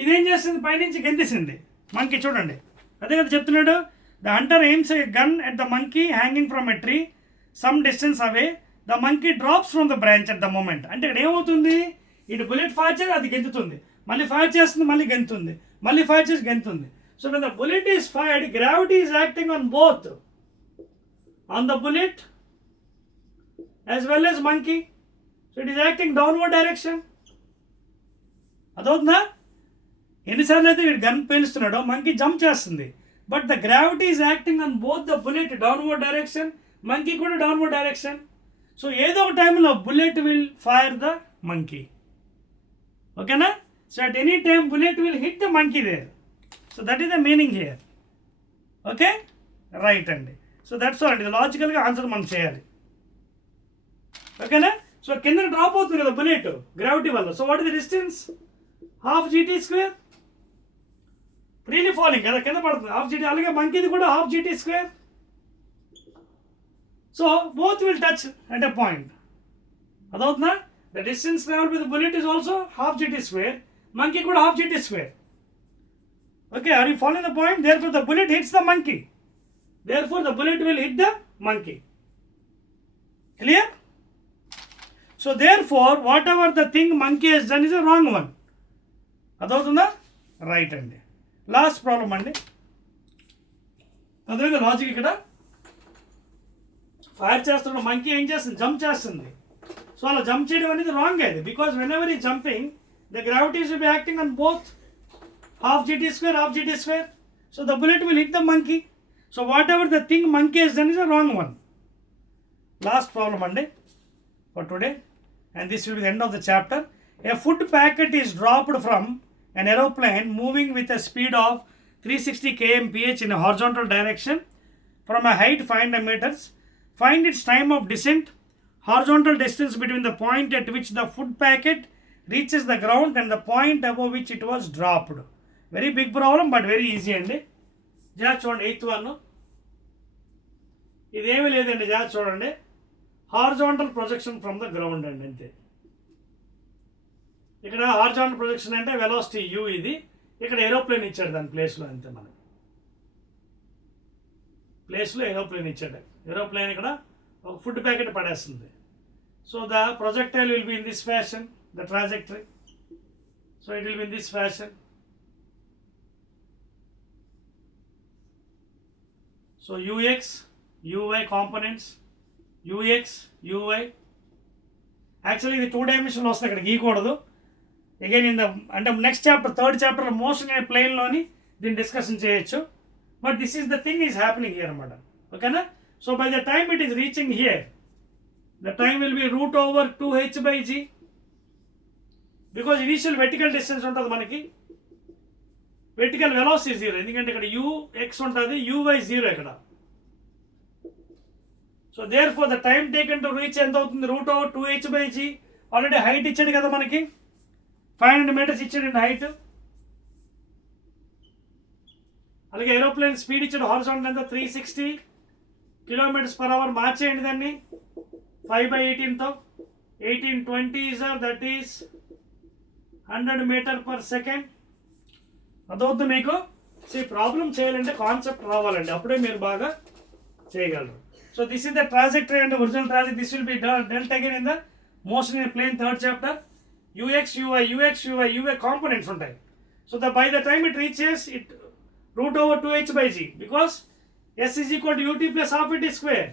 ఇదేం చేస్తుంది? పైనుంచి గెంతేసింది మంకీ. చూడండి, అదే కదా చెప్తున్నాడు. The hunter aims a gun at the monkey hanging from a tree some distance away. The monkey drops from the branch at the moment. అంటే ఇక్కడ ఏమవుతుంది? ఇటు బుల్లెట్ ఫైర్ చేసి అది గెంతుతుంది, మళ్ళీ ఫైర్ చేస్తుంది, మళ్ళీ గెంతుంది, మళ్ళీ ఫైర్ చేసి గెంతుంది. So when the bullet is fired, gravity is acting on both, on the bullet as well as monkey. So it is acting downward direction. అదవుతుందా? ఎన్నిసార్లు అయితే వీడు గన్ పేలుస్తున్నాడో మంకీ జంప్ చేస్తుంది. But the gravity is acting on both the bullet downward direction, monkey కూడా downward direction. So ఏదో ఒక టైంలో bullet will fire the monkey. ఓకేనా? So at any time bullet will hit the monkey there. So that is the meaning here. Okay, right అండి. So that's all అండి. లాజికల్గా ఆన్సర్ మనం చేయాలి. ఓకేనా? సో కింద డ్రాప్ అవుతుంది కదా బుల్లెట్ గ్రావిటీ వల్ల. So what is the distance? Half g t square. Freely falling కదా, కింద పడుతుంది హాఫ్ జీటీ. అలాగే మంకీది కూడా half g t square. So both will touch at a point. అదవుతుందా? The distance travelled with bullet is also half g t square. Monkey కూడా half g t square. Okay, are you following the point? Therefore the bullet hits the monkey. Therefore the bullet will hit the monkey. Clear? So therefore whatever the thing monkey has done is a wrong one. అదవుతుందా? Right అండి. Last problem అండి. అదే లాజిక్. ఇక్కడ ఫైర్ చేస్తున్న మంకీ ఏం చేస్తుంది? జంప్ చేస్తుంది. సో అలా జంప్ చేయడం అనేది రాంగ్ అది. బికాస్ వెన్ ఎవర్ ఈ jumping the gravity will be acting on both half g t square, half g t square. So the bullet will hit the monkey. So whatever the thing monkey has done is a wrong one. Last problem andi for today, and this will be the end of the chapter. A food packet is dropped from an aeroplane moving with a speed of 360 kmph in a horizontal direction from a height 500 meters. Find its time of descent, horizontal distance between the point at which the food packet reaches the ground and the point above which it was dropped. Very big problem but very easy andi. జాగ్రత్త చూడండి. 8th one ఇదేమీ లేదండి. జాగ్రత్త చూడండి. Horizontal projection from the ground అండి, అంతే. ఇక్కడ horizontal projection అంటే వెలాసిటీ యూ. ఇది ఇక్కడ ఏరోప్లేన్ ఇచ్చాడు దాని ప్లేస్లో, అంతే. మనకి ప్లేస్లో ఏరోప్లేన్ ఇచ్చాడు. ఏరోప్లేన్ ఇక్కడ ఒక ఫుడ్ ప్యాకెట్ పడేస్తుంది. So the projectile will be in this fashion, the trajectory. So it will be in this fashion. So ux, uy components, ux, uy. Actually ఇది 2 dimensional వస్తుంది, ఇక్కడ గీయకూడదు. అగైన్ ఇన్ ద అంటే నెక్స్ట్ చాప్టర్ 3rd చాప్టర్లో మోషన్ అనే ప్లేన్లోని దీన్ని డిస్కషన్ చేయొచ్చు. But this is the thing is happening here అనమాట. ఓకేనా? So by the time it is reaching here, the time will be route over 2h/g. Because initial vertical distance ఉంటుంది మనకి, వెర్టికల్ వెలాసిటీ 0. ఎందుకంటే ఇక్కడ ux ఉంటుంది, uy 0 ఇక్కడ. So therefore the time taken to reach ఎంత అవుతుంది? Route over 2h/g. Already height ఇచ్చాడు కదా మనకి, 500 meters ఇచ్చాడు హైట్. అలాగే ఏరోప్లేన్ స్పీడ్ ఇచ్చాడు హారిజాంటల్ ఎంత? 360 km/h. మార్చేయండి దాన్ని 5/18తో. 1820 దట్ ఈస్ 100 meters/second. అదవుతుంది మీకు. సో ఈ ప్రాబ్లం చేయాలంటే కాన్సెప్ట్ రావాలండి, అప్పుడే మీరు బాగా చేయగలరు. So this is the trajectory and original trajectory. This will be dealt again in the motion in plane 3rd chapter. ux, uy components ఉంటాయి. So by the time it reaches it root over 2h/g. Because s is equal to ut plus half at square.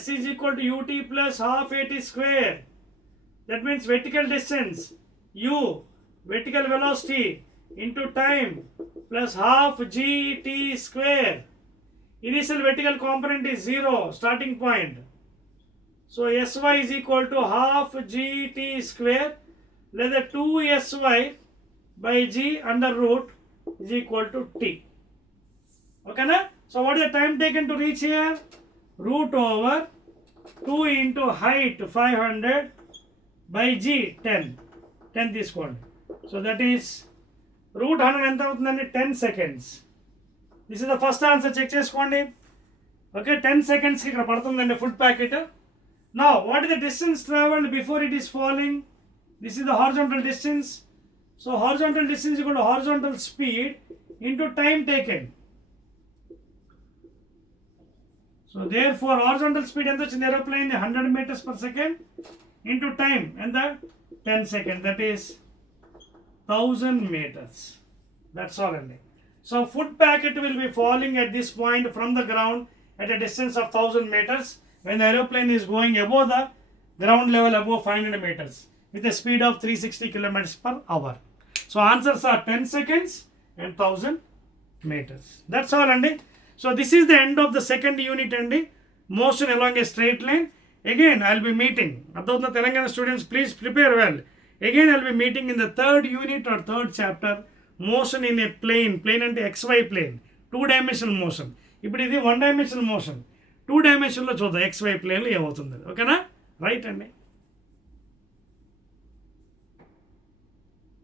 s is equal to ut plus half at square. That means vertical distance u, vertical velocity into time plus half gt square. Initial vertical component is 0, starting point. So sy is equal to half gt square, లేదా 2sy/g under root is equal to t. Okay na? So what is the time taken to reach here? Root over 2 into height 500/g 10 తీసుకోండి. So that is route 100 ఎంత అవుతుందండి? 10 seconds. This is the first answer, check చేసుకోండి. Okay, 10 secondsకి ఇక్కడ పడుతుందండి food packet. Now what is the distance travelled before it is falling? This is the horizontal distance. So horizontal distance equal to horizontal speed into time taken. So therefore horizontal speed ఎంత వచ్చింది ఏరోప్లేన్? 100 meters/second into time ఎంత? 10 seconds. That is 1000 meters. That's all అండి. So food packet will be falling at this point from the ground at a distance of 1000 meters when the aeroplane is going above the ground level above 500 meters with a speed of 360 km/h. So answers are 10 seconds and 1000 meters. That's all andi. So this is the end of the second unit andi, motion along a straight line. Again I will be meeting adotna Telangana students, please prepare well. Again I will be meeting in the 3rd unit or 3rd chapter, motion in a plane ante xy plane, 2-dimensional motion. ఇప్పుడు ఇది 1-dimensional motion, 2-dimensional లో చూద్దాం xy plane లో ఏమవుతుంది. ఓకేనా? రైట్ అండి.